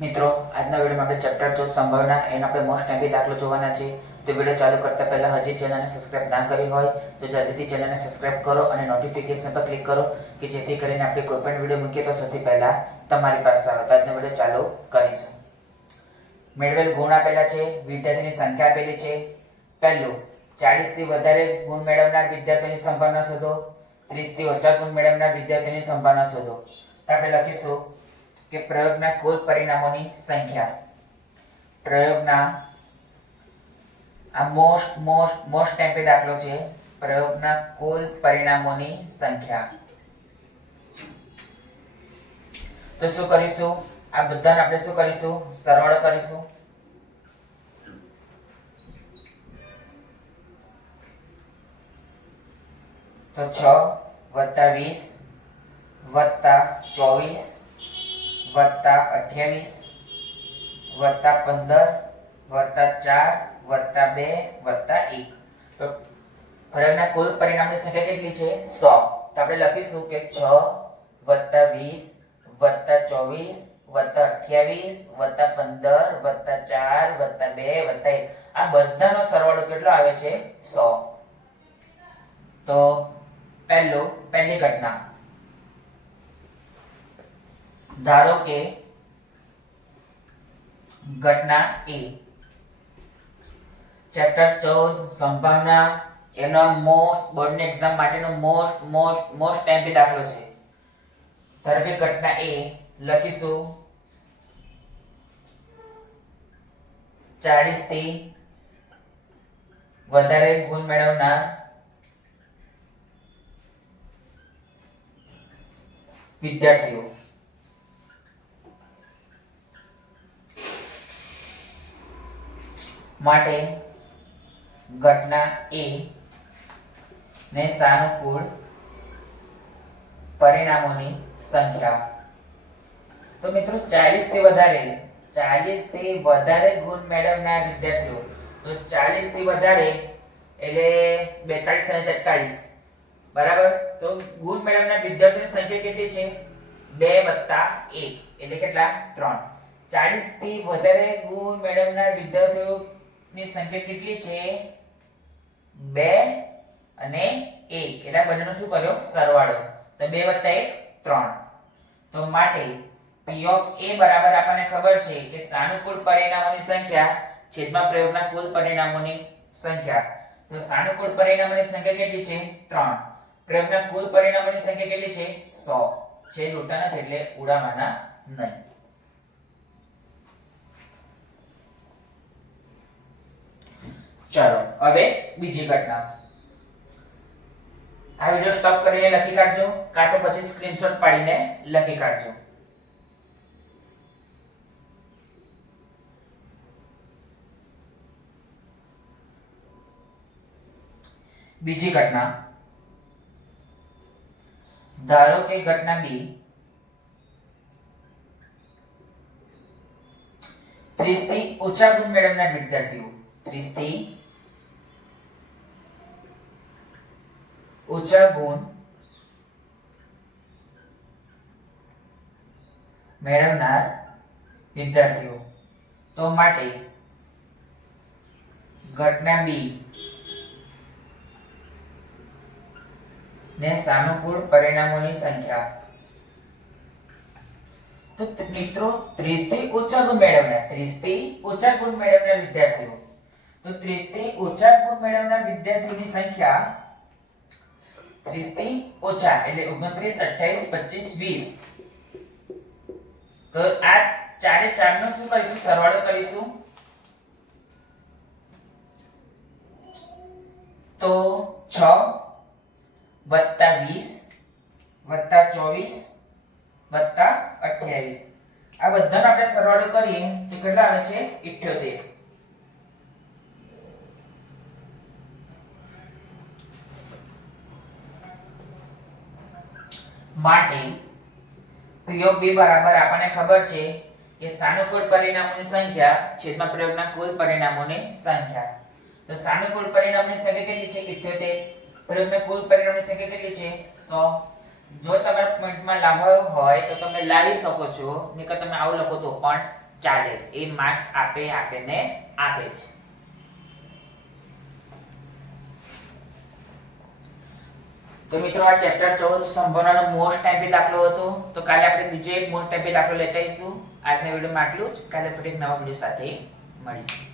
મિત્રો આજના વિડીયોમાં આપણે ચેપ્ટર 14 સંભાવના એનો આપણે મોસ્ટ એમ્પી દાખલો જોવાના છે. તો વિડીયો ચાલુ કરતા પહેલા હજી ચેનલને સબસ્ક્રાઇબ ના કરી હોય તો જલ્દીથી ચેનલને સબસ્ક્રાઇબ કરો અને નોટિફિકેશન પર ક્લિક કરો કે જેથી કરીને આપણે કોઈ પણ વિડીયો મૂકીએ તો સૌથી પહેલા તમારી પાસે આવે. તો આજનો વિડીયો ચાલુ કરીશું. મેળવેલ ગુણ આપેલા છે, વિદ્યાર્થીની સંખ્યા આપેલી છે. પહેલું 40 થી વધારે ગુણ મેળવનાર વિદ્યાર્થીની સંભાવના શોધો, 30 થી ઓછા ગુણ મેળવનાર વિદ્યાર્થીની સંભાવના શોધો. તો આપણે લખીશું કે પ્રયોગના કુલ પરિણામોની સંખ્યા. પ્રયોગના આ મોસ્ટ એમ્પી દાખલો છે. પ્રયોગના કુલ પરિણામોની સંખ્યા. તો શું કરીશું? આ બધાને આપણે શું કરીશું? સરવાળો કરીશું. તો 6 + 20 + 24 + 28 + 15 + 4 + 2 + 1. તો પ્રયોગના કુલ પરિણામની સંખ્યા કેટલી છે? 100. તો આપણે લખીશું કે 6 + 20 + 24 + 28 + 15 + 4 + 2 + 1. આ બધાનો સરવાળો કેટલો આવે છે? 100. તો પહેલી ઘટના, ધારો કે ઘટના A ચેપ્ટર 14 સંભાવના એનો બોર્ડની એક્ઝામ માટેનો મોસ્ટ એમ્પી દાખલો છે. ધારો કે ઘટના A લખીશું 40 થી વધારે ગુણ મેળવનાર વિદ્યાર્થીઓ માટે ઘટના A ને સાનુકૂળ પરિણામોની સંખ્યા. તો મિત્રો 40 થી વધારે ગુણ મેળવનાર વિદ્યાર્થીઓ. તો 40 થી વધારે એટલે 42 અને 43 બરાબર. તો ગુણ મેળવનાર વિદ્યાર્થીઓની સંખ્યા કેટલી છે? 2 + 1 એટલે કેટલા? 3. 40 થી વધારે ગુણ મેળવનાર વિદ્યાર્થીઓની સંખ્યા કેટલી છે? 2 અને 1 એટલે બંનેનો શું કર્યો? સરવાળો. તો 2 + 1 3. તો માટે P of A બરાબર આપણને ખબર છે કે સાનુકૂળ પરિણામોની સંખ્યા છેદમાં પ્રયોગના કુલ પરિણામોની સંખ્યા. તો સાનુકૂળ પરિણામોની સંખ્યા કેટલી છે? 3. પ્રયોગના કુલ પરિણામોની સંખ્યા કેટલી છે? 100. છેદ ઉડતા નથી એટલે ઉડાવવાના નહીં. ચાલો હવે બીજી ઘટના. આ વિડિયો સ્ટોપ કરીને લખી કાઢજો કાં તો પછી સ્ક્રીનશોટ પાડીને લખી કાઢજો. બીજી ઘટના, ધારો કે ઘટના B 30 થી ઓછા ગુણ મેળવનાર વિદ્યાર્થીઓ. 30 થી ઓછા ગુણ મેળવનાર વિદ્યાર્થીઓ. તો માટે ઘટના B ને સાનુકૂળ પરિણામોની સંખ્યા. તો મિત્રો 30 થી ઓછા ગુણ મેળવનાર વિદ્યાર્થીઓ. તો 30 થી ઓછા ગુણ મેળવનાર વિદ્યાર્થીઓની સંખ્યા 30 થી ઓછા એટલે 29 28 25 20. તો આ ચારે ચારનો શું કરીશું? સરવાળો કરીશું. તો 6 + 20 + 24 + 28. આ બધાનો આપણે સરવાળો કરીએ તો કેટલા આવે છે? 78. માટે P of B બરાબર આપણને ખબર છે કે સાનુકૂળ પરિણામોની સંખ્યા છેદમાં પ્રયોગના કુલ પરિણામોની સંખ્યા. તો સાનુકૂળ પરિણામની સંખ્યા કેટલી છે? 78. પ્રયોગના કુલ પરિણામની સંખ્યા કેટલી છે? 100. જો તમારા પોઈન્ટમાં લાવવો હોય તો તમે લાવી શકો છો, નહીતર તમે આવું લખો તો પણ ચાલે, એ માર્ક્સ આપે ને આપે છે. તો મિત્રો આ ચેપ્ટર 14 સંભાવનાનો મોસ્ટ ટાઈપી દાખલો હતો. તો કાલે આપણે બીજો એક મોસ્ટ ટાઈપી દાખલો લેતા આવીશું. આજના વિડિયોમાં આટલું જ. કાલે ફરી એક નવા વિડિયો સાથે મળીશું.